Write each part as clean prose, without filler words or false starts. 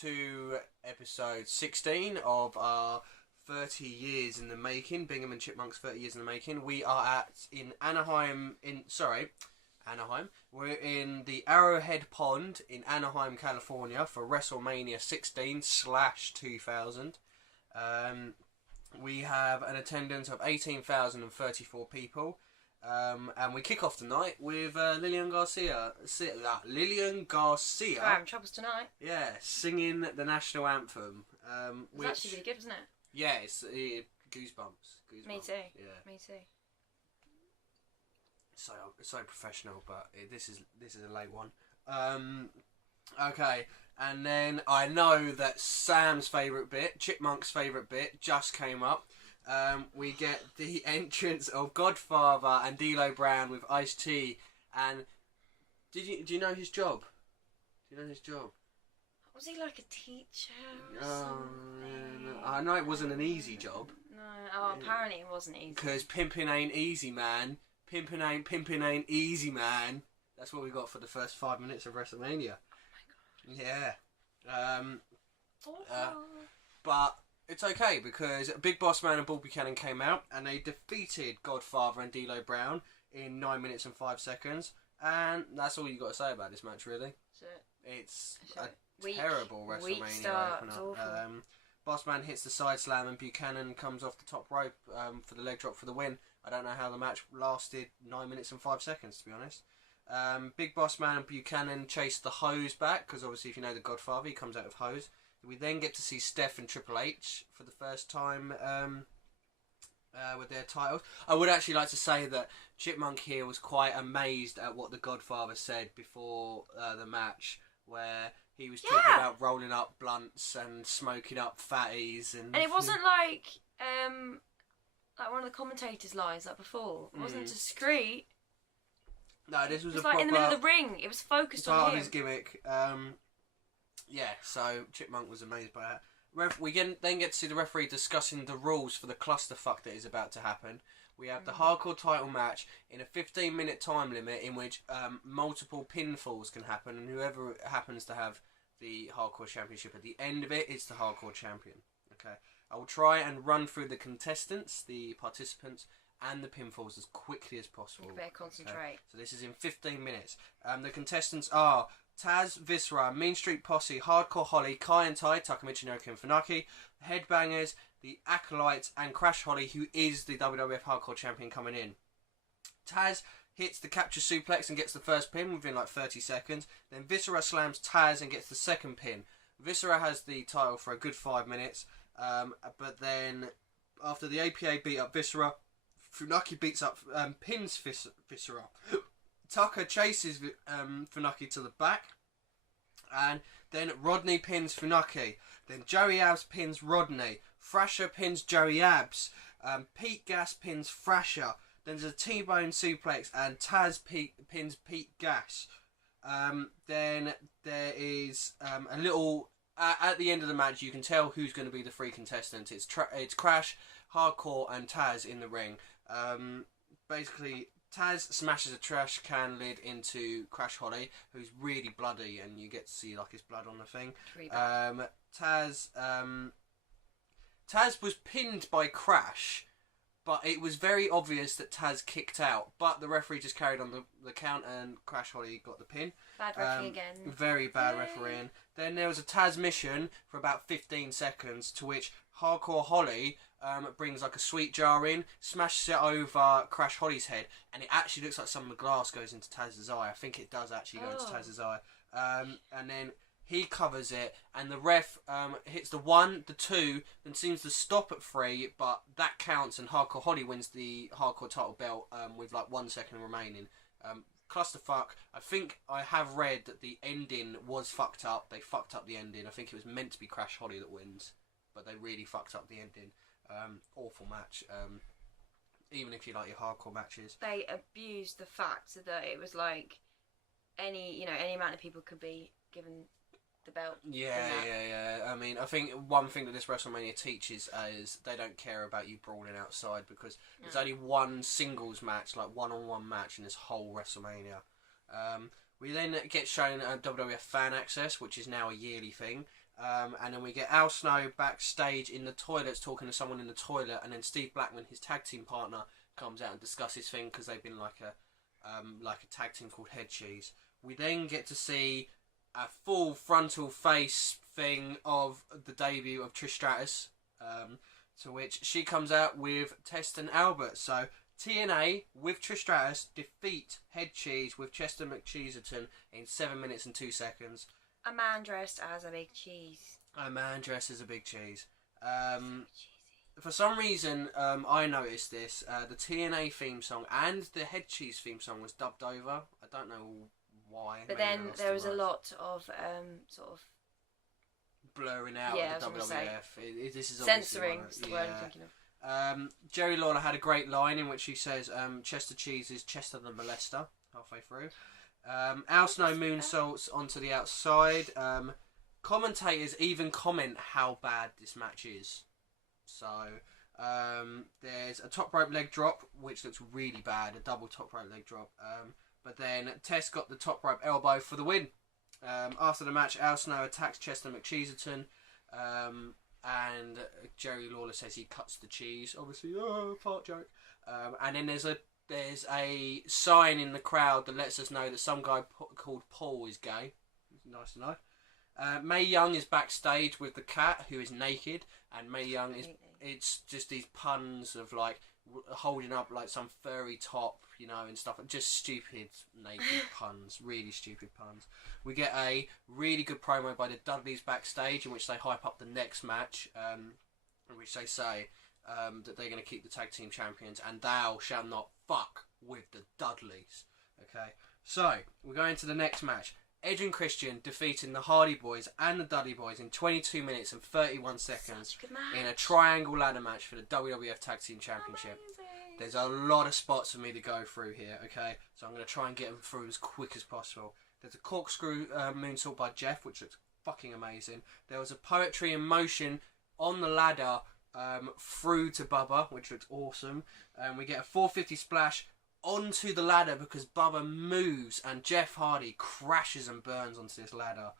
to episode 16 of our 30 years in the making, Bingham and Chipmunk's 30 years in the making. We are Anaheim. We're in the Arrowhead Pond in Anaheim, California for Wrestlemania 16/2000. We have an attendance of 18,034 people. And we kick off the night with Lillian Garcia. Lillian Garcia. I'm having troubles tonight. Yeah, singing the national anthem. It's actually really good, isn't it? Yeah, it's goosebumps. Me too. Yeah. Me too. So professional, but this is a late one. Okay, and then I know that Sam's favourite bit, Chipmunk's favourite bit, just came up. We get the entrance of Godfather and D'Lo Brown with Ice-T. And do you know his job? Was he like a teacher or something? I know it wasn't an easy job. No, apparently it wasn't easy. Because pimping ain't easy, man. Pimping ain't easy, man. That's what we got for the first 5 minutes of WrestleMania. Oh my god. Yeah. But it's okay because Big Boss Man and Bull Buchanan came out and they defeated Godfather and D'Lo Brown in 9 minutes and 5 seconds. And that's all you got to say about this match, really. It's a terrible WrestleMania opener. Boss Man hits the side slam and Buchanan comes off the top rope for the leg drop for the win. I don't know how the match lasted 9 minutes and 5 seconds, to be honest. Big Boss Man and Buchanan chase the hose back because obviously if you know the Godfather, he comes out with hose. We then get to see Steph and Triple H for the first time with their titles. I would actually like to say that Chipmunk here was quite amazed at what the Godfather said before the match, where he was talking about rolling up blunts and smoking up fatties. And it wasn't like one of the commentators' lines like before. It wasn't discreet. No, this was like proper, in the middle of the ring. It was focused on him. Part of his gimmick. Yeah, so Chipmunk was amazed by that. We then get to see the referee discussing the rules for the clusterfuck that is about to happen. We have the hardcore title match in a 15-minute time limit in which multiple pinfalls can happen, and whoever happens to have the hardcore championship at the end of it is the hardcore champion. Okay, I will try and run through the contestants, the participants, and the pinfalls as quickly as possible. You better concentrate. Okay? So this is in 15 minutes. The contestants are Taz, Viscera, Mean Street Posse, Hardcore Holly, Kai and Tai, Taka Michinoku and Funaki, Headbangers, the Acolytes, and Crash Holly, who is the WWF Hardcore Champion, coming in. Taz hits the capture suplex and gets the first pin within like 30 seconds. Then Viscera slams Taz and gets the second pin. Viscera has the title for a good 5 minutes, but then after the APA beat up Viscera, Funaki pins Viscera. Tucker chases Funaki to the back, and then Rodney pins Funaki. Then Joey Abs pins Rodney. Thrasher pins Joey Abs. Pete Gas pins Thrasher. Then there's a T-bone suplex, and Taz pins Pete Gas. Then there is a little... at the end of the match, you can tell who's going to be the three contestants. It's Crash, Hardcore, and Taz in the ring. Basically, Taz smashes a trash can lid into Crash Holly, who's really bloody, and you get to see like his blood on the thing. Taz was pinned by Crash, but it was very obvious that Taz kicked out. But the referee just carried on the count, and Crash Holly got the pin. Bad referee again. Very bad refereeing. Then there was a Taz mission for about 15 seconds, to which Hardcore Holly brings like a sweet jar in, smashes it over Crash Holly's head, and it actually looks like some of the glass goes into Taz's eye. I think it does actually go into Taz's eye. And then he covers it, and the ref hits the 1, the 2, then seems to stop at 3, but that counts, and Hardcore Holly wins the Hardcore title belt with like 1 second remaining. Clusterfuck. I think I have read that the ending was fucked up. They fucked up the ending. I think it was meant to be Crash Holly that wins, but they really fucked up the ending. Awful match. Even if you like your hardcore matches, they abused the fact that it was like any amount of people could be given the belt. Yeah. I mean, I think one thing that this WrestleMania teaches is they don't care about you brawling outside, because there's only one singles match, like one-on-one match in this whole WrestleMania. We then get shown WWF Fan Access, which is now a yearly thing. And then we get Al Snow backstage in the toilets talking to someone in the toilet, and then Steve Blackman, his tag team partner, comes out and discusses thing because they've been like a tag team called Head Cheese. We then get to see a full frontal face thing of the debut of Trish Stratus, to which she comes out with Test and Albert. So TNA with Trish Stratus defeat Head Cheese with Chester McCheeserton in 7 minutes and 2 seconds. A man dressed as a big cheese. A man dressed as a big cheese. For some reason, I noticed this. The TNA theme song and the Head Cheese theme song was dubbed over. I don't know why. But then there was a lot of sort of blurring out of the WWF. This is censoring. The word I'm thinking of. Jerry Lawler had a great line in which he says, Chester Cheese is Chester the Molester, halfway through. Al Snow moonsaults onto the outside. Commentators even comment how bad this match is. So, there's a top rope leg drop, which looks really bad, a double top rope leg drop. But then Tess got the top rope elbow for the win. After the match, Al Snow attacks Chester McCheeserton, and Jerry Lawler says he cuts the cheese. Obviously, fart joke. And then there's a sign in the crowd that lets us know that some guy called Paul is gay. Nice to know. Mae Young is backstage with the cat, who is naked, and Mae Young it's just these puns of like holding up like some furry top, and stuff. Just stupid naked puns, really stupid puns. We get a really good promo by the Dudleys backstage in which they hype up the next match, in which they say that they're going to keep the tag team champions, and thou shalt not fuck with the Dudleys. Okay, so we're going to the next match. Edge and Christian defeating the Hardy Boys and the Dudley Boys in 22 minutes and 31 seconds in a triangle ladder match for the WWF Tag Team Championship. Amazing. There's a lot of spots for me to go through here, okay? So I'm going to try and get them through as quick as possible. There's a corkscrew moonsault by Jeff, which looks fucking amazing. There was a poetry in motion on the ladder through to Bubba, which looks awesome. We get a 450 splash onto the ladder because Bubba moves and Jeff Hardy crashes and burns onto this ladder.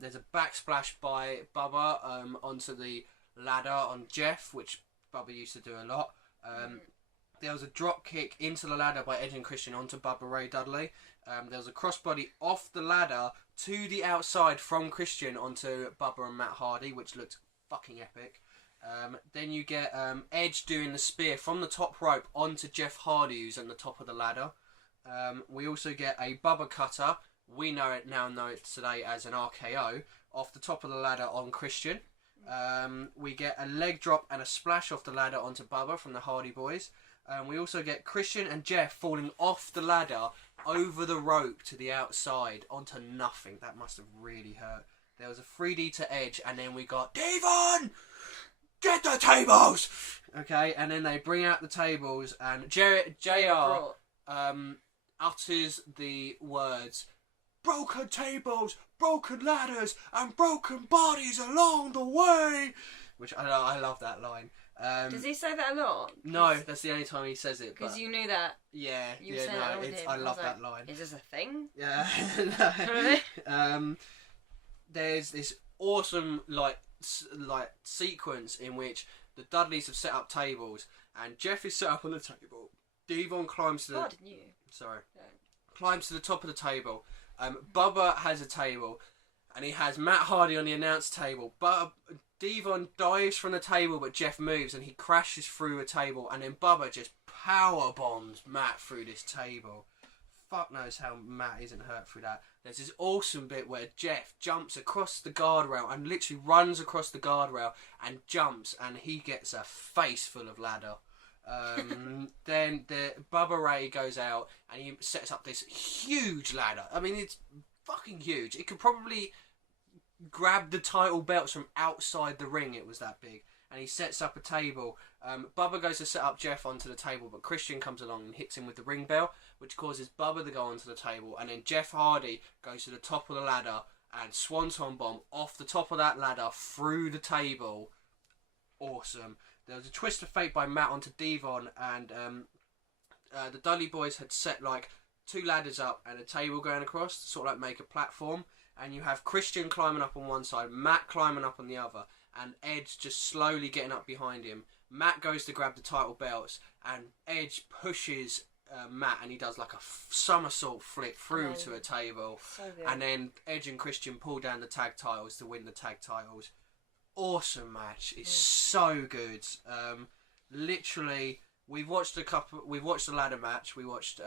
There's a backsplash by Bubba onto the ladder on Jeff, which Bubba used to do a lot. There was a drop kick into the ladder by Edge and Christian onto Bubba Ray Dudley. There was a crossbody off the ladder to the outside from Christian onto Bubba and Matt Hardy, which looked fucking epic. Then you get Edge doing the spear from the top rope onto Jeff Hardy, who's at the top of the ladder. We also get a Bubba cutter. We know it today as an RKO off the top of the ladder on Christian. We get a leg drop and a splash off the ladder onto Bubba from the Hardy Boys. We also get Christian and Jeff falling off the ladder over the rope to the outside onto nothing. That must have really hurt. There was a 3D to Edge, and then we got Devon! Get the tables! Okay, and then they bring out the tables, and JR utters the words, broken tables, broken ladders, and broken bodies along the way! Which I love that line. Does he say that a lot? No, that's the only time he says it. Because you knew that. Yeah, I love that line. Is this a thing? Yeah. There's this awesome like sequence in which the Dudleys have set up tables, and Jeff is set up on the table. Devon climbs to climbs to the top of the table. Bubba has a table, and he has Matt Hardy on the announce table. But Devon dives from the table, but Jeff moves and he crashes through a table, and then Bubba just power bombs Matt through this table. Fuck knows how Matt isn't hurt through that. There's this awesome bit where Jeff jumps across the guardrail and literally runs across the guardrail and jumps, and he gets a face full of ladder. Then the Bubba Ray goes out and he sets up this huge ladder. I mean, it's fucking huge. It could probably grab the title belts from outside the ring. It was that big. And he sets up a table. Bubba goes to set up Jeff onto the table, but Christian comes along and hits him with the ring bell, which causes Bubba to go onto the table. And then Jeff Hardy goes to the top of the ladder and swanton bomb off the top of that ladder through the table. Awesome. There was a twist of fate by Matt onto Devon, and the Dudley Boys had set like two ladders up and a table going across to sort of like make a platform. and you have Christian climbing up on one side, Matt climbing up on the other, and Edge just slowly getting up behind him. Matt goes to grab the title belts, and Edge pushes Matt, and he does like a somersault flip through to a table. So good. And then Edge and Christian pull down the tag titles to win the tag titles. Awesome match. It's so good. Literally, we've watched the ladder match. We watched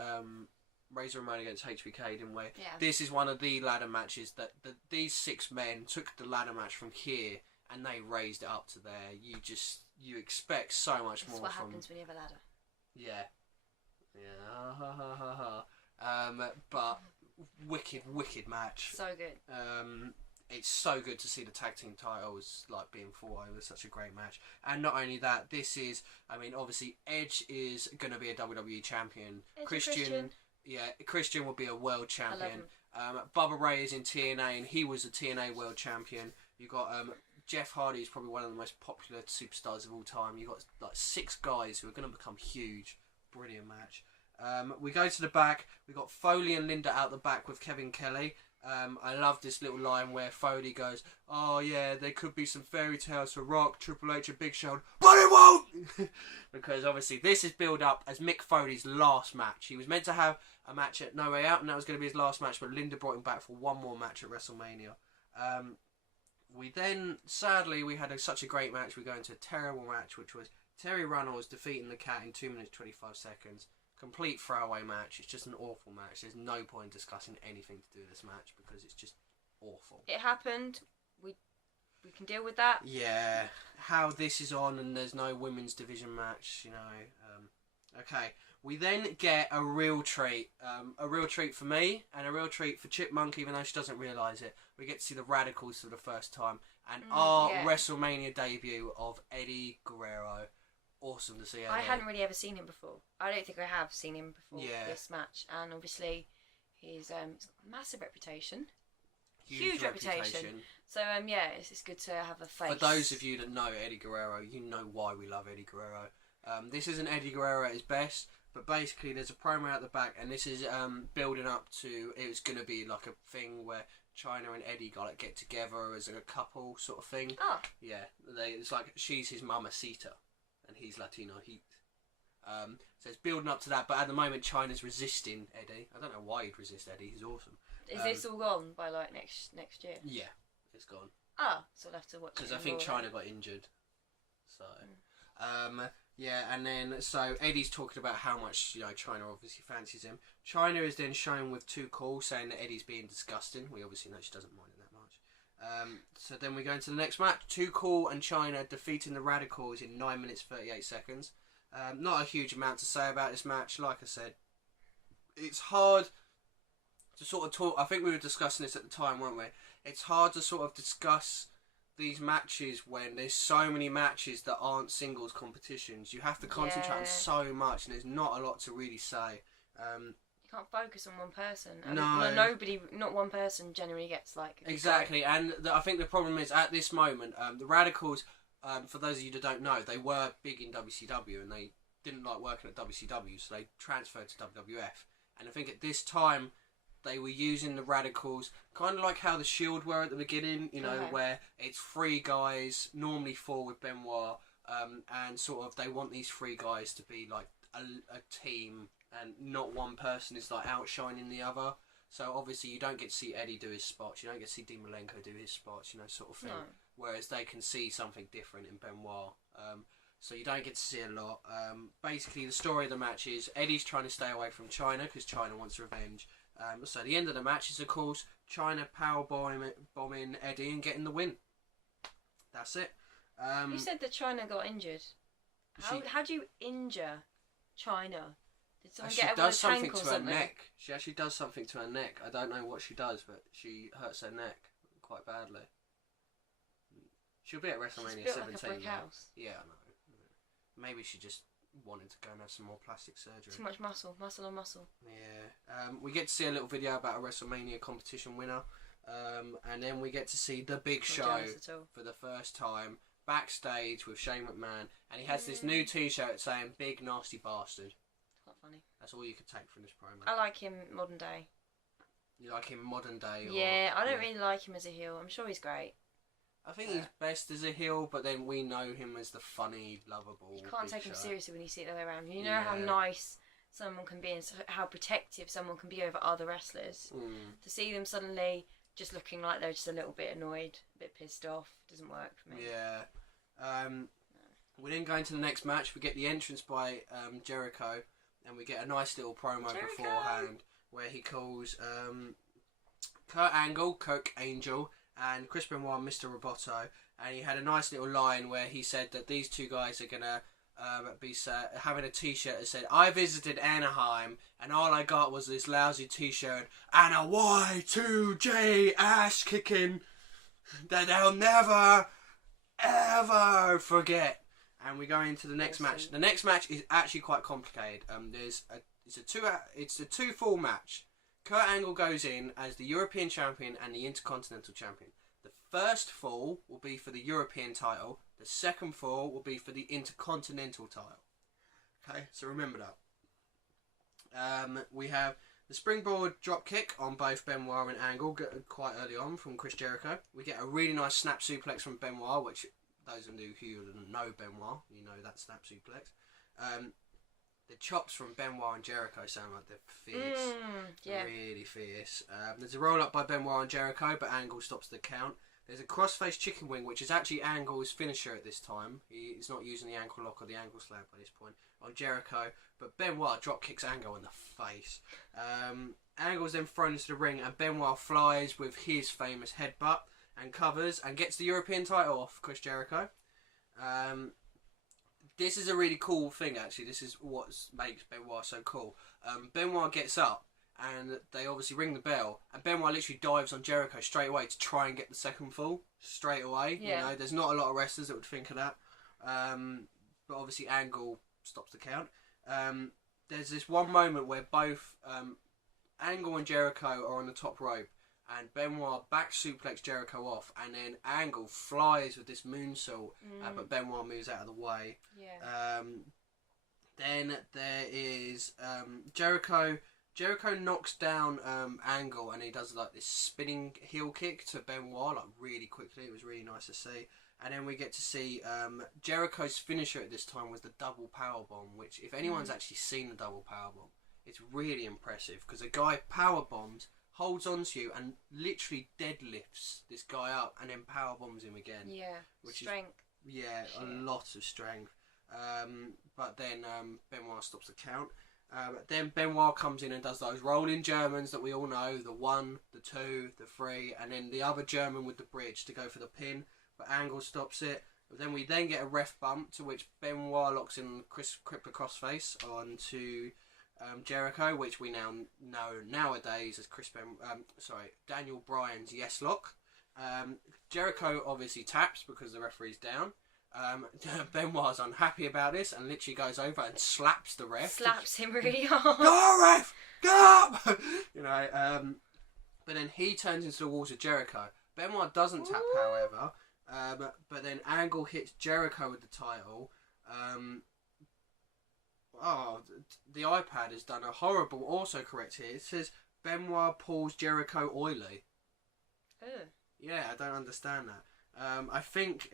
Razor Ramon against HBK, didn't we? Yeah. This is one of the ladder matches that these 6 men took the ladder match from here and they raised it up to there. You expect so much more. That's what from happens when you have a ladder. Yeah. But wicked match. So good. It's so good to see the tag team titles like being fought over. Such a great match. And not only that, this is, I mean, obviously Edge is going to be a WWE champion. Christian will be a world champion. Bubba Ray is in TNA, and he was a TNA world champion. You got Jeff Hardy is probably one of the most popular superstars of all time. You got like 6 guys who are going to become huge. Brilliant match. We go to the back. We got Foley and Linda out the back with Kevin Kelly. I love this little line where Foley goes, "Oh yeah, there could be some fairy tales for Rock, Triple H and Big Show, but it won't!" Because obviously this is built up as Mick Foley's last match. He was meant to have a match at No Way Out, and that was going to be his last match, but Linda brought him back for one more match at WrestleMania. We then, sadly, we had such a great match. We go into a terrible match, which was Terry Runnels defeating the Cat in 2 minutes 25 seconds. Complete throwaway match. It's just an awful match. There's no point in discussing anything to do with this match because it's just awful. It happened. We can deal with that. Yeah. How this is on and there's no women's division match, you know. Okay. We then get a real treat. A real treat for me and a real treat for Chipmunk, even though she doesn't realise it. We get to see the Radicals for the first time. And our WrestleMania debut of Eddie Guerrero. Awesome to see Eddie. I hadn't really ever seen him before. I don't think I have seen him before this match. And obviously, he's got a massive reputation. Huge reputation. So, it's good to have a face. For those of you that know Eddie Guerrero, you know why we love Eddie Guerrero. This isn't Eddie Guerrero at his best, but basically there's a promo at the back, and this is building up to, it was going to be like a thing where Chyna and Eddie get together as a couple sort of thing. Oh. Yeah. It's like she's his mamacita. And he's Latino Heat. So it's building up to that, but at the moment Chyna's resisting Eddie. I don't know why he'd resist Eddie, he's awesome. Is this all gone by like next year? Yeah, it's gone. So we'll have to watch it. Because I think Chyna got injured. So, yeah, and then, so Eddie's talking about how much, Chyna obviously fancies him. Chyna is then shown with 2 calls saying that Eddie's being disgusting. We obviously know she doesn't mind it that much. So then we go into the next match. 2 Cool and Chyna defeating the Radicals in 9 minutes 38 seconds. Not a huge amount to say about this match. Like I said, it's hard to sort of talk. I think we were discussing this at the time, weren't we? It's hard to sort of discuss these matches when there's so many matches that aren't singles competitions. You have to concentrate on so much, and there's not a lot to really say. You can't focus on one person. Not one person generally gets like... Exactly, and I think the problem is at this moment, the Radicals, for those of you that don't know, they were big in WCW and they didn't like working at WCW, so they transferred to WWF. And I think at this time, they were using the Radicals kind of like how the Shield were at the beginning, where it's 3 guys, normally 4 with Benoit, and sort of they want these 3 guys to be like a team, and not one person is like outshining the other. So obviously you don't get to see Eddie do his spots, you don't get to see Dean Malenko do his spots, sort of thing. No. Whereas they can see something different in Benoit. So you don't get to see a lot. Basically the story of the match is Eddie's trying to stay away from Chyna because Chyna wants revenge. So the end of the match is, of course, Chyna powerbombing Eddie and getting the win. That's it. You said that Chyna got injured. How do you injure Chyna? Did someone she get does a tank something or to something? her neck. She actually does something to her neck. I don't know what she does, but she hurts her neck quite badly. She'll be at WrestleMania 17. Like a brick house. Yeah, I know. Maybe she just wanted to go and have some more plastic surgery. Too much muscle on muscle. Yeah. We get to see a little video about a WrestleMania competition winner. And then we get to see The Big Show for the first time backstage with Shane McMahon. And he has this new t-shirt saying Big Nasty Bastard. Quite funny. That's all you could take from this promo. I like him modern day. You like him modern day? Yeah, I don't really like him as a heel. I'm sure he's great. I think he's best as a heel, but then we know him as the funny, lovable. You can't take him seriously when you see it the other way around. You know how nice someone can be and how protective someone can be over other wrestlers. To see them suddenly just looking like they're just a little bit annoyed, a bit pissed off, doesn't work for me. Yeah. We then go into the next match. We get the entrance by Jericho, and we get a nice little promo beforehand where he calls Kurt Angle, Kirk Angel, and Chris Benoit, Mr. Roboto, and he had a nice little line where he said that these two guys are gonna be having a T-shirt that said, "I visited Anaheim, and all I got was this lousy T-shirt and a Y2J ass kicking that they'll never ever forget." And we go into the next match. The next match is actually quite complicated. It's a two fall match. Kurt Angle goes in as the European Champion and the Intercontinental Champion. The first fall will be for the European title. The second fall will be for the Intercontinental title. Okay, so remember that. We have the springboard dropkick on both Benoit and Angle quite early on from Chris Jericho. We get a really nice snap suplex from Benoit, which those of you who know Benoit, you know that snap suplex. The chops from Benoit and Jericho sound like they're fierce. Really fierce. There's a roll up by Benoit and Jericho, but Angle stops the count. There's a crossface chicken wing, which is actually Angle's finisher at this time. He's not using the ankle lock or the ankle slap by this point on Jericho, but Benoit drop kicks Angle in the face. Angle's then thrown into the ring, and Benoit flies with his famous headbutt and covers and gets the European title off Chris Jericho. This is a really cool thing, actually. This is what makes Benoit so cool. Benoit gets up, and they obviously ring the bell, and Benoit literally dives on Jericho straight away to try and get the second fall straight away. Yeah. You know, there's not a lot of wrestlers that would think of that. But obviously Angle stops the count. There's this one moment where both Angle and Jericho are on the top rope, and Benoit back suplex Jericho off, and then Angle flies with this moonsault, but Benoit moves out of the way. Yeah. Then there is Jericho. Jericho knocks down Angle, and he does like this spinning heel kick to Benoit, like really quickly. It was really nice to see. And then we get to see Jericho's finisher at this time was the double powerbomb, which if anyone's actually seen the double powerbomb, it's really impressive because a guy powerbombs, holds onto you and literally deadlifts this guy up and then power bombs him again. Yeah, which strength. A lot of strength. But then Benoit stops the count. Then Benoit comes in and does those rolling Germans that we all know, the 1, the 2, the 3, and then the other German with the bridge to go for the pin, but Angle stops it. But then we get a ref bump, to which Benoit locks in Crippler Crossface onto Jericho, which we now know nowadays as Daniel Bryan's Yes Lock. Jericho obviously taps because the referee's down. Benoit's unhappy about this and literally goes over and slaps the ref. Slaps him really hard. Go ref! Go up! You know, but then he turns into the walls of Jericho. Benoit doesn't tap, however. But then Angle hits Jericho with the title. The iPad has done a horrible autocorrect here. It says Benoit pulls Jericho oily. Yeah, I don't understand that. I think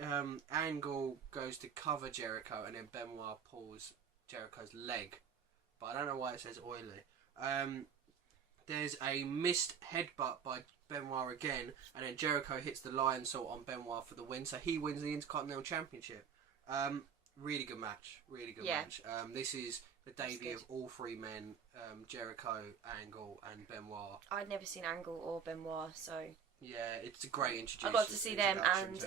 Angle goes to cover Jericho and then Benoit pulls Jericho's leg. But I don't know why it says oily. There's a missed headbutt by Benoit again, and then Jericho hits the lion salt on Benoit for the win, so he wins the Intercontinental Championship. Really good match. This is the debut of all three men, Jericho, Angle and Benoit. I'd never seen Angle or Benoit, so... Yeah, it's a great introduction. I got to see them and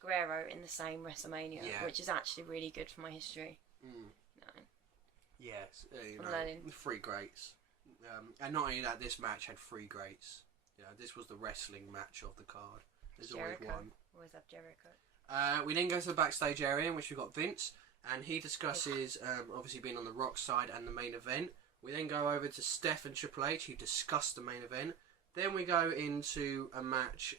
Guerrero in the same Wrestlemania, which is actually really good for my history. Yes, learning. 3 greats. And not only that, this match had 3 greats. This was the wrestling match of the card. There's Jericho. Always have Jericho. We then go to the backstage area in which we've got Vince, and he discusses obviously being on the Rock side and the main event. We then go over to Steph and Triple H, who discuss the main event. Then we go into a match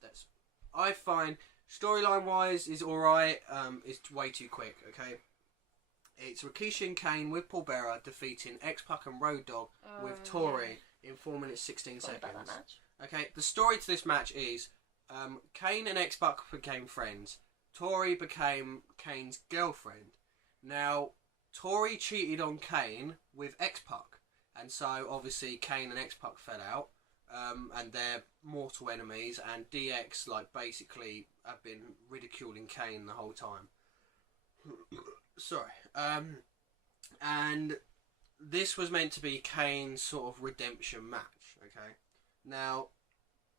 that's, I find, storyline wise is alright. It's way too quick, okay? It's Rikishi and Kane with Paul Bearer defeating X-Pac and Road Dogg with Tori in 4 minutes 16 Forgot seconds. about that match. Okay, the story to this match is Kane and X-Pac became friends. Tori became Kane's girlfriend. Now, Tori cheated on Kane with X-Pac, and so obviously Kane and X-Pac fell out, and they're mortal enemies, and DX basically have been ridiculing Kane the whole time. Sorry. And this was meant to be Kane's sort of redemption match, okay? Now,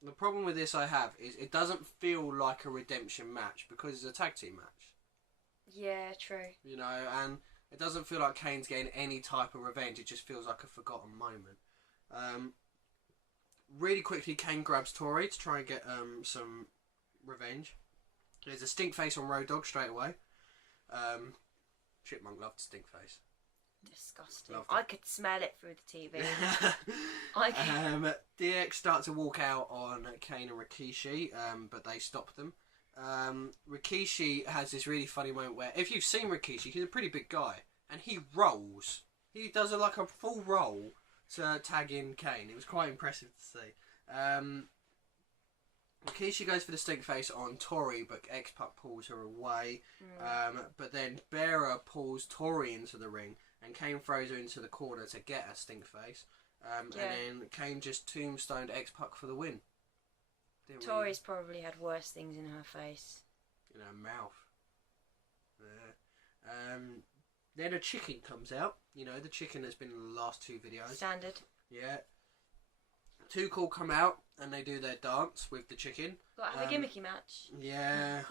the problem with this I have is it doesn't feel like a redemption match because it's a tag team match. Yeah, true. You know, and it doesn't feel like Kane's getting any type of revenge. It just feels like a forgotten moment. Really quickly, Kane grabs Tori to try and get some revenge. There's a stink face on Road Dogg straight away. Chipmunk loved stink face. Disgusting. I could smell it through the TV. DX start to walk out on Kane and Rikishi, but they stop them. Rikishi has this really funny moment where, if you've seen Rikishi, he's a pretty big guy, and he rolls. He does a full roll to tag in Kane. It was quite impressive to see. Rikishi goes for the stink face on Tori, but X-Pac pulls her away. But then Bearer pulls Tori into the ring, and Kane throws her into the corner to get a stink face. And then Kane just tombstoned X-Pac for the win. Tori's probably had worse things in her face. In her mouth. Yeah. Then a chicken comes out. You know, the chicken that's been in the last 2 videos. Standard. Yeah. Too Cool come out and they do their dance with the chicken. Like a gimmicky match. Yeah.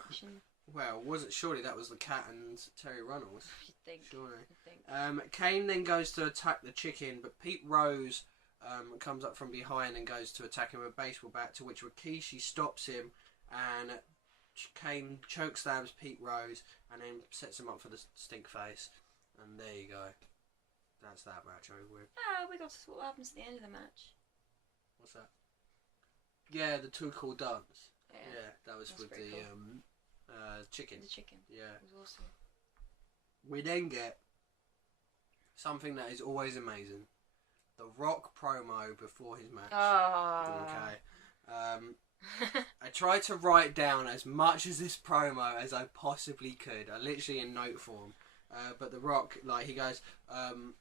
Well, surely that was the Cat and Terry Runnels? You'd think. Surely. Kane then goes to attack the chicken, but Pete Rose comes up from behind and goes to attack him with a baseball bat, to which Rikishi stops him, and Kane chokeslams Pete Rose and then sets him up for the stink face. And there you go. That's that match over with. We got to see what happens at the end of the match. What's that? Yeah, the Too Cool dance. Yeah, that was with the cool. Chicken. The chicken. Yeah. It was awesome. We then get something that is always amazing. The Rock promo before his match. Okay. I tried to write down as much as this promo as I possibly could. I literally in note form. But The Rock, he goes,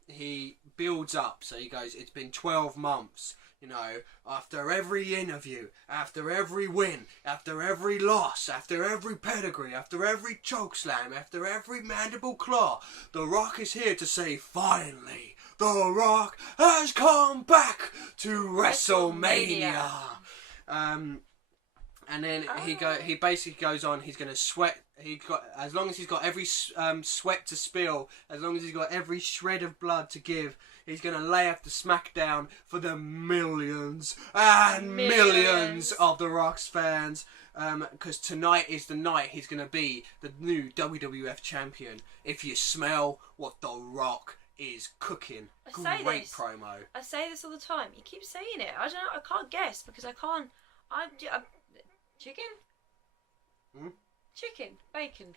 he builds up. So he goes, it's been 12 months. You know, after every interview, after every win, after every loss, after every pedigree, after every chokeslam, after every mandible claw, The Rock is here to say, finally, The Rock has come back to WrestleMania. And then he basically goes on. He's going to sweat. As long as he's got every sweat to spill, as long as he's got every shred of blood to give, he's going to lay up the smackdown for the millions and millions of The Rock's fans. Because tonight is the night he's going to be the new WWF champion. If you smell what The Rock is cooking. Great promo. I say this all the time. You keep saying it. I don't know. I can't guess because I can't. Chicken? Chicken, bacon,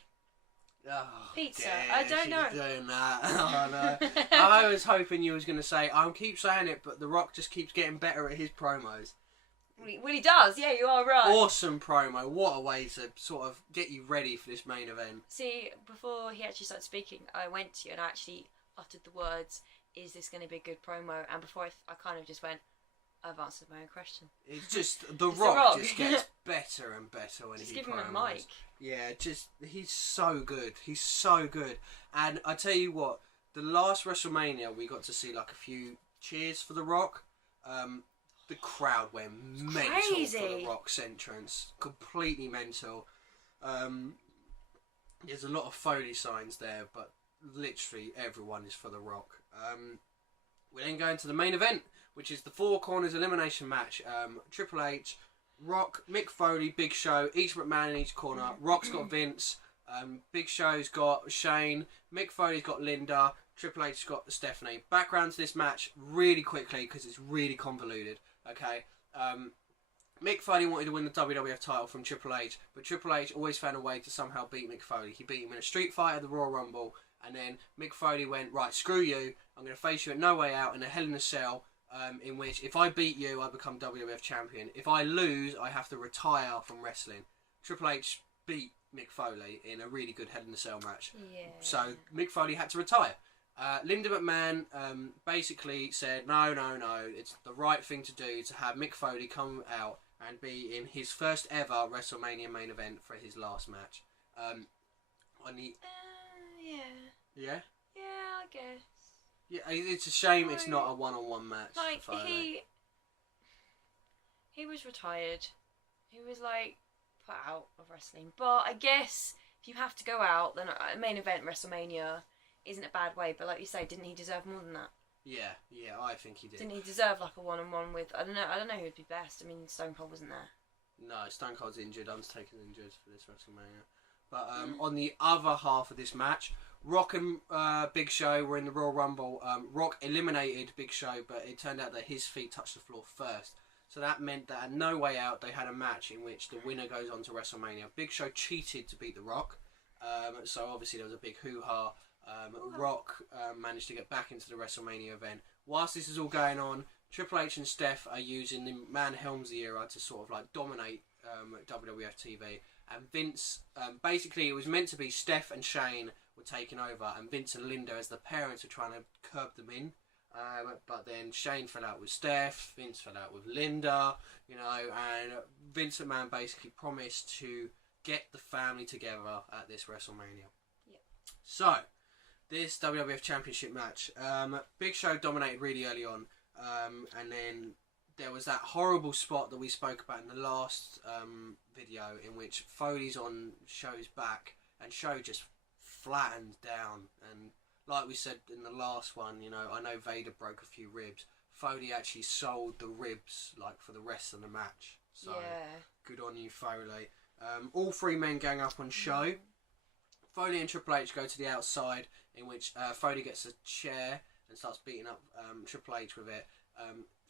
pizza. I don't know. Doing that. Oh, no. I was hoping you was going to say, I keep saying it, but The Rock just keeps getting better at his promos. Well, he does. Yeah, you are right. Awesome promo. What a way to sort of get you ready for this main event. See, before he actually started speaking, I went to you and I actually uttered the words, is this going to be a good promo? And before I kind of just went, I've answered my own question. It's just The Rock just gets better and better when just he give him promos. a mic. Yeah, he's so good. He's so good. And I tell you what, the last WrestleMania we got to see a few cheers for The Rock. The crowd went mental for The Rock's entrance. Completely mental. There's a lot of Foley signs there, but literally everyone is for The Rock. We then go into the main event, which is the Four Corners elimination match. Triple H, Rock, Mick Foley, Big Show, each McMahon in each corner. Rock's got Vince, Big Show's got Shane, Mick Foley's got Linda, Triple H's got Stephanie. Background to this match really quickly because it's really convoluted. Okay, Mick Foley wanted to win the WWF title from Triple H, but Triple H always found a way to somehow beat Mick Foley. He beat him in a street fight at the Royal Rumble, and then Mick Foley went, right, screw you, I'm going to face you at No Way Out in a Hell in a Cell in which if I beat you, I become WWF champion. If I lose, I have to retire from wrestling. Triple H beat Mick Foley in a really good Hell in a Cell match. Yeah. So Mick Foley had to retire. Linda McMahon basically said, no, it's the right thing to do to have Mick Foley come out and be in his first ever WrestleMania main event for his last match. On the Yeah, I guess. Yeah, it's a shame it's not a one-on-one match. Like, he was retired. He was, like, put out of wrestling. But I guess if you have to go out, then a main event WrestleMania isn't a bad way. But like you say, didn't he deserve more than that? Yeah, I think he did. Didn't he deserve, like, a one-on-one with... I don't know who would be best. I mean, Stone Cold wasn't there. No, Stone Cold's injured. Undertaker's injured for this WrestleMania. But on the other half of this match, Rock and Big Show were in the Royal Rumble. Rock eliminated Big Show, but it turned out that his feet touched the floor first. So that meant that at No Way Out, they had a match in which the winner goes on to WrestleMania. Big Show cheated to beat The Rock. So obviously there was a big hoo-ha. Rock managed to get back into the WrestleMania event. Whilst this is all going on, Triple H and Steph are using the Man Helmsley era to sort of like dominate WWF TV. And Vince, basically it was meant to be Steph and Shane were taking over, and Vince and Linda as the parents were trying to curb them in. But then Shane fell out with Steph, Vince fell out with Linda, and Vince McMahon basically promised to get the family together at this WrestleMania. Yep. So, this WWF Championship match, Big Show dominated really early on, and then there was that horrible spot that we spoke about in the last video in which Foley's on Show's back and Show just flattened down, and like we said in the last one, I know Vader broke a few ribs. Foley actually sold the ribs like for the rest of the match. So good on you, Foley. All three men gang up on Show. Foley and Triple H go to the outside, in which Foley gets a chair and starts beating up Triple H with it.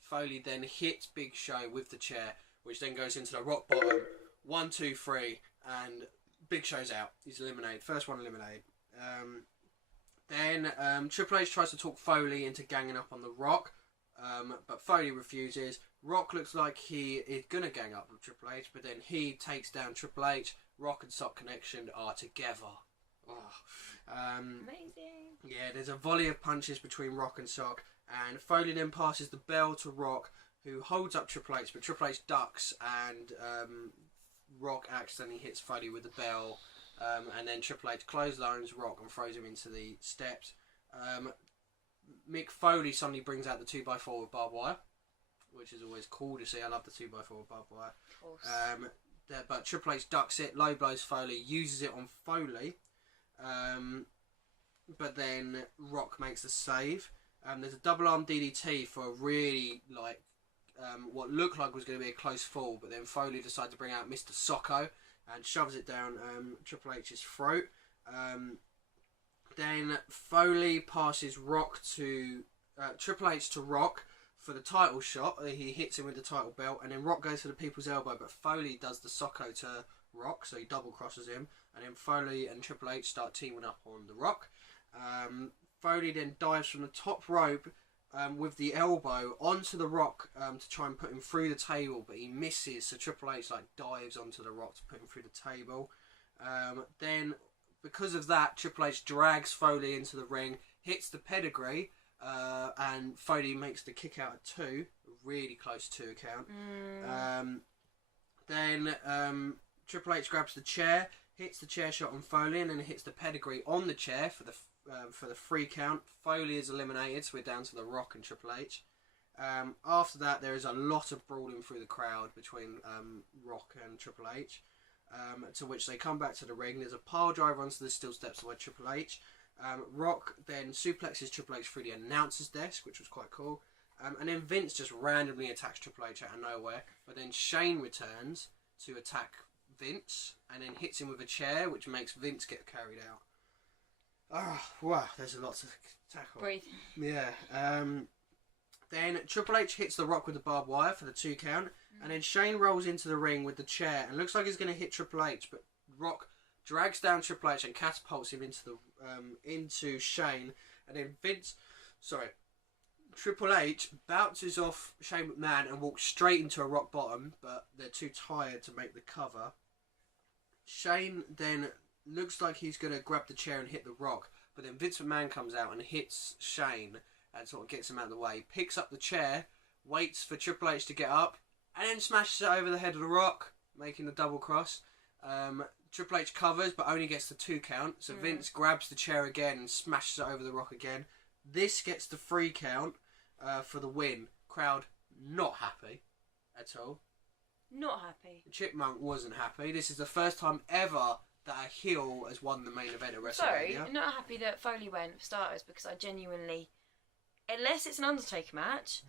Foley then hits Big Show with the chair, which then goes into the rock bottom. 1, 2, 3, and Big Show's out. He's eliminated. First one eliminated. Then Triple H tries to talk Foley into ganging up on the Rock, but Foley refuses. Rock looks like he is going to gang up with Triple H, but then he takes down Triple H. Rock and Sock Connection are together. Amazing. Yeah, there's a volley of punches between Rock and Sock, and Foley then passes the bell to Rock, who holds up Triple H, but Triple H ducks, and Rock accidentally hits Foley with the bell, and then Triple H clotheslines Rock and throws him into the steps. Mick Foley suddenly brings out the 2x4 with barbed wire, which is always cool to see. I love the 2x4 with barbed wire. Of course. But Triple H ducks it, low blows Foley, uses it on Foley, but then Rock makes the save. There's a double arm DDT for a really what looked like was going to be a close fall, but then Foley decided to bring out Mr. Socko and shoves it down Triple H's throat. Then Foley passes Rock to Triple H to Rock for the title shot. He hits him with the title belt, and then Rock goes for the people's elbow, but Foley does the Socko to Rock, so he double crosses him, and then Foley and Triple H start teaming up on the Rock. Foley then dives from the top rope with the elbow onto the Rock to try and put him through the table, but he misses, so Triple H dives onto the Rock to put him through the table. Then, because of that, Triple H drags Foley into the ring, hits the pedigree, and Foley makes the kick out at 2, really close 2 count. Then Triple H grabs the chair, hits the chair shot on Foley, and then hits the pedigree on the chair for the 3 count. Foley is eliminated, so we're down to the Rock and Triple H. After that, there is a lot of brawling through the crowd between Rock and Triple H, to which they come back to the ring. There's a pile driver onto the steel steps by Triple H. Rock then suplexes Triple H through the announcer's desk, which was quite cool. And then Vince just randomly attacks Triple H out of nowhere, but then Shane returns to attack Vince and then hits him with a chair, which makes Vince get carried out. Wow, there's a lot to tackle. Breathe. Yeah. Then Triple H hits the Rock with the barbed wire for the 2 count, and then Shane rolls into the ring with the chair and looks like he's going to hit Triple H, but Rock drags down Triple H and catapults him into Shane, and then Triple H bounces off Shane McMahon and walks straight into a rock bottom, but they're too tired to make the cover. Shane then looks like he's going to grab the chair and hit the rock, but then Vince McMahon comes out and hits Shane and sort of gets him out of the way, picks up the chair, waits for Triple H to get up, and then smashes it over the head of the rock, making the double cross. Triple H covers, but only gets the 2 count, so Vince grabs the chair again and smashes it over the rock again. This gets the 3 count for the win. Crowd not happy at all. Not happy. Chipmunk wasn't happy. This is the first time ever that a heel has won the main event at WrestleMania. Sorry, not happy that Foley went for starters, because I genuinely, unless it's an Undertaker match,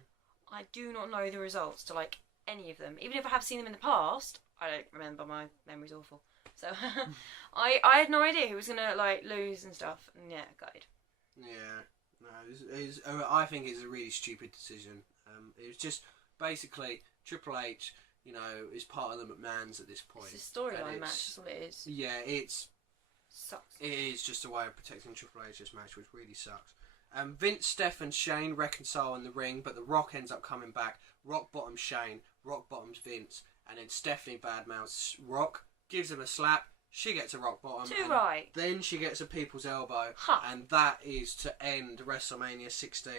I do not know the results to like any of them. Even if I have seen them in the past, I don't remember. My memory's awful. So I had no idea who was gonna like lose and stuff. And yeah, gutted. Yeah, no, I think it's a really stupid decision. It was just basically Triple H, you know, is part of the McMahons at this point. It's a storyline match. That's what it is. Yeah, Sucks. It is just a way of protecting Triple H's match, which really sucks. Vince, Steph, and Shane reconcile in the ring, but The Rock ends up coming back. Rock bottoms Shane, Rock bottoms Vince, and then Stephanie badmouths Rock, gives him a slap. She gets a rock bottom. Too right. Then she gets a people's elbow, and that is to end WrestleMania 16.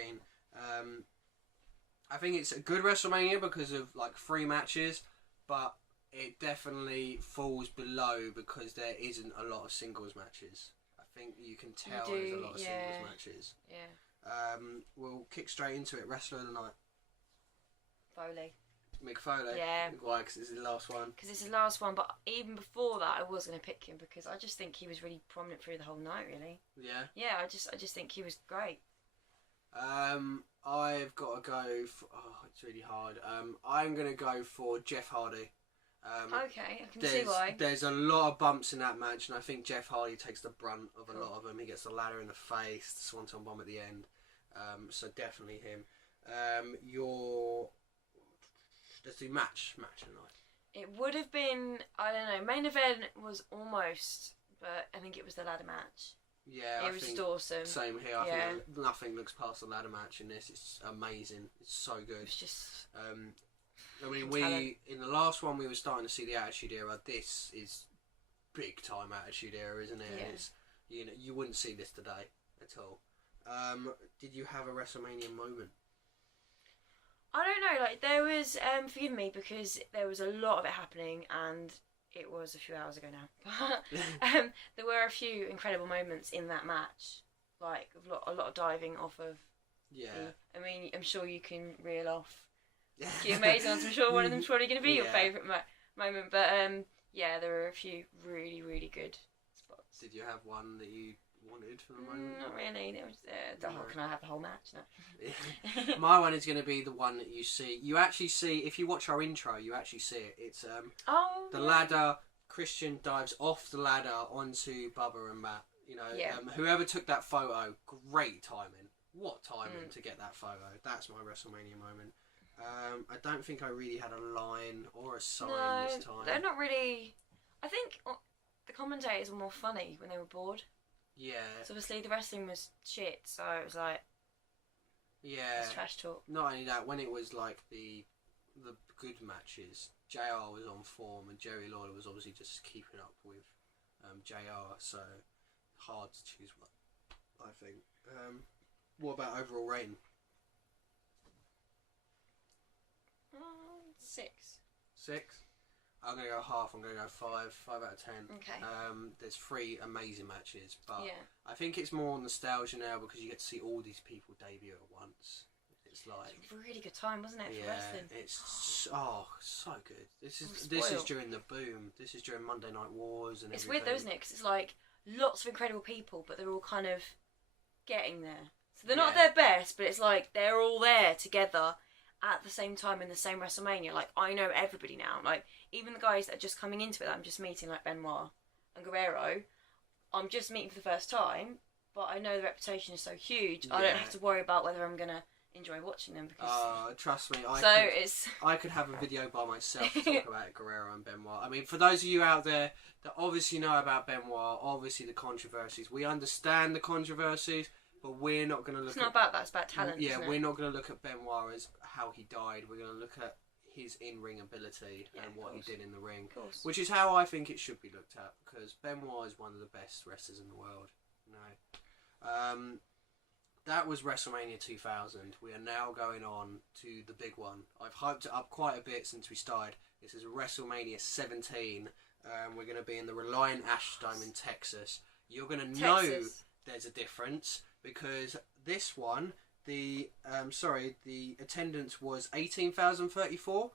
I think it's a good WrestleMania because of like 3 matches, but it definitely falls below because there isn't a lot of singles matches. I think you can tell there's a lot of singles matches. Yeah. We'll kick straight into it. Wrestler of the night. Foley. Mick Foley. Yeah. Why? Because this is the last one. Because it's the last one, but even before that, I was going to pick him because I just think he was really prominent through the whole night. Really. Yeah. Yeah, I just think he was great. I've got to go for... Oh, it's really hard. I'm going to go for Jeff Hardy. Okay, I can see why. There's a lot of bumps in that match, and I think Jeff Hardy takes the brunt of a lot of them. He gets the ladder in the face, the swanton bomb at the end. So definitely him. Let's do match tonight. It would have been, I don't know, main event was almost, but I think it was the ladder match. Yeah, it was just awesome. Same here. I think nothing looks past the ladder match in this. It's amazing. It's so good. It's just. I mean, in the last one we were starting to see the Attitude Era. This is big time Attitude Era, isn't it? Yeah. It's, you wouldn't see this today at all. Did you have a WrestleMania moment? I don't know. Like there was, forgive me because there was a lot of it happening, and it was a few hours ago now. But there were a few incredible moments in that match, like a lot of diving off of. Yeah. I mean, I'm sure you can reel off a few amazing ones. I'm sure one of them's probably going to be your favourite moment. But yeah, there were a few really, really good spots. Did you have one that you wanted for the moment? Not really. It was, can I have the whole match? No. My one is going to be the one that you see. You actually see, if you watch our intro, you actually see it. It's the ladder. Christian dives off the ladder onto Bubba and Matt. You know, whoever took that photo, great timing. What timing to get that photo? That's my WrestleMania moment. I don't think I really had a line or a sign this time. They're not really. I think the commentators were more funny when they were bored. Yeah. So obviously the wrestling was shit, so it was like. Yeah. It's trash talk. Not only that, when it was like the good matches, JR was on form and Jerry Lawler was obviously just keeping up with JR, so hard to choose one, I think. What about overall rating? 6. 6? I'm going to go half. I'm going to go 5. 5 out of 10. Okay. There's 3 amazing matches, but yeah. I think it's more nostalgia now because you get to see all these people debut at once. It's like a really good time, wasn't it, for wrestling? It's so good. This is during the boom. This is during Monday Night Wars and it's everything. weird though, isn't it? Because it's like lots of incredible people, but they're all kind of getting there. So they're not at their best, but it's like they're all there together at the same time in the same WrestleMania. Like I know everybody now. Like even the guys that are just coming into it, I'm just meeting, like Benoit and Guerrero. I'm just meeting for the first time, but I know the reputation is so huge. I don't have to worry about whether I'm gonna enjoy watching them because. Trust me, I could have a video by myself to talk about Guerrero and Benoit. I mean, for those of you out there that obviously know about Benoit, obviously the controversies, we understand the controversies. But we're not going to look It's not about that, it's about talent, Yeah, isn't it? we're not going to look at Benoit as how he died. We're going to look at his in-ring ability and what he did in the ring. Which is how I think it should be looked at, because Benoit is one of the best wrestlers in the world. That was WrestleMania 2000. We are now going on to the big one. I've hyped it up quite a bit since we started. This is WrestleMania 17. We're going to be in the Reliant Astrodome in Texas. You're going to know there's a difference, because this one, the attendance was 18,034.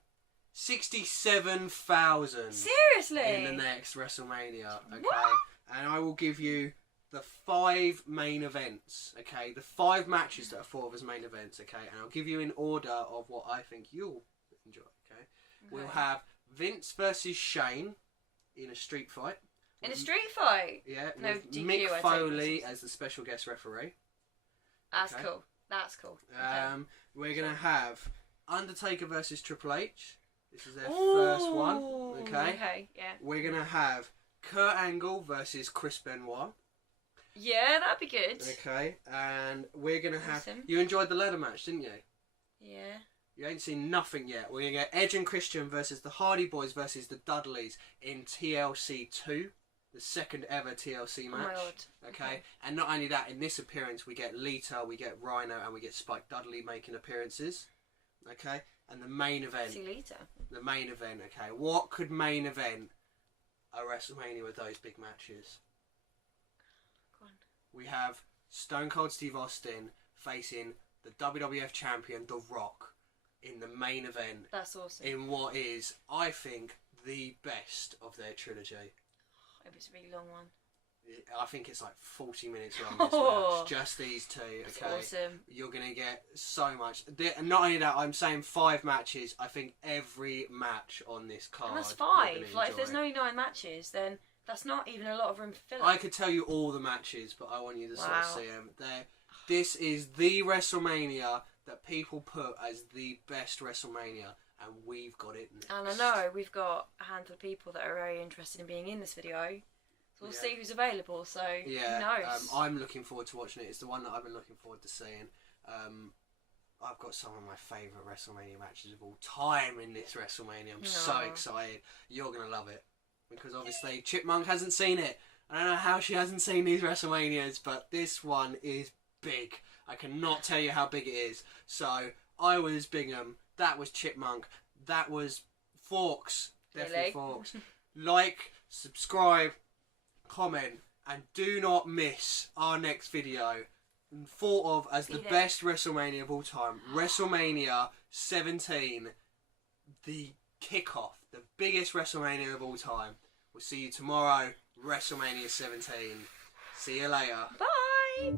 67,000. Seriously? In the next WrestleMania. Okay. What? And I will give you the 5 main events. Okay. The 5 matches that are thought of as main events. Okay. And I'll give you in order of what I think you'll enjoy. Okay. We'll have Vince versus Shane in a street fight. In a street fight? Yeah. No with DQ, Mick Foley as the special guest referee. That's cool. That's cool. Okay. We're going to have Undertaker versus Triple H. This is their first one. Okay. Okay, yeah. We're going to have Kurt Angle versus Chris Benoit. Yeah, that'd be good. Okay. And we're going to have... Awesome. You enjoyed the ladder match, didn't you? Yeah. You ain't seen nothing yet. We're going to get Edge and Christian versus the Hardy Boys versus the Dudleys in TLC 2. The second ever TLC match. Oh my God. Okay. And not only that, in this appearance we get Lita, we get Rhino, and we get Spike Dudley making appearances. Okay. And the main event. See Lita. The main event. Okay. What could main event a WrestleMania with those big matches? Go on. We have Stone Cold Steve Austin facing the WWF champion The Rock in the main event. That's awesome. In what is, I think, the best of their trilogy. It was a really long one. I think it's like 40 minutes long, this match. Just these two, That's okay? awesome. You're going to get so much. Not only that, I'm saying 5 matches. I think every match on this card... And that's 5. Like, if there's only 9 matches, then that's not even a lot of room for filler. I could tell you all the matches, but I want you to sort of see them. This is the WrestleMania that people put as the best WrestleMania, and we've got it next. And I know we've got a handful of people that are very interested in being in this video. So we'll see who's available, so who knows? I'm looking forward to watching it. It's the one that I've been looking forward to seeing. I've got some of my favourite WrestleMania matches of all time in this WrestleMania. I'm so excited. You're going to love it. Because obviously Chipmunk hasn't seen it. I don't know how she hasn't seen these WrestleManias, but this one is big. I cannot tell you how big it is. So, I was Bingham. That was Chipmunk. That was Forks. Definitely Forks. Like, subscribe, comment, and do not miss our next video. Thought of as the best WrestleMania of all time. WrestleMania 17. The kickoff. The biggest WrestleMania of all time. We'll see you tomorrow. WrestleMania 17. See you later. Bye!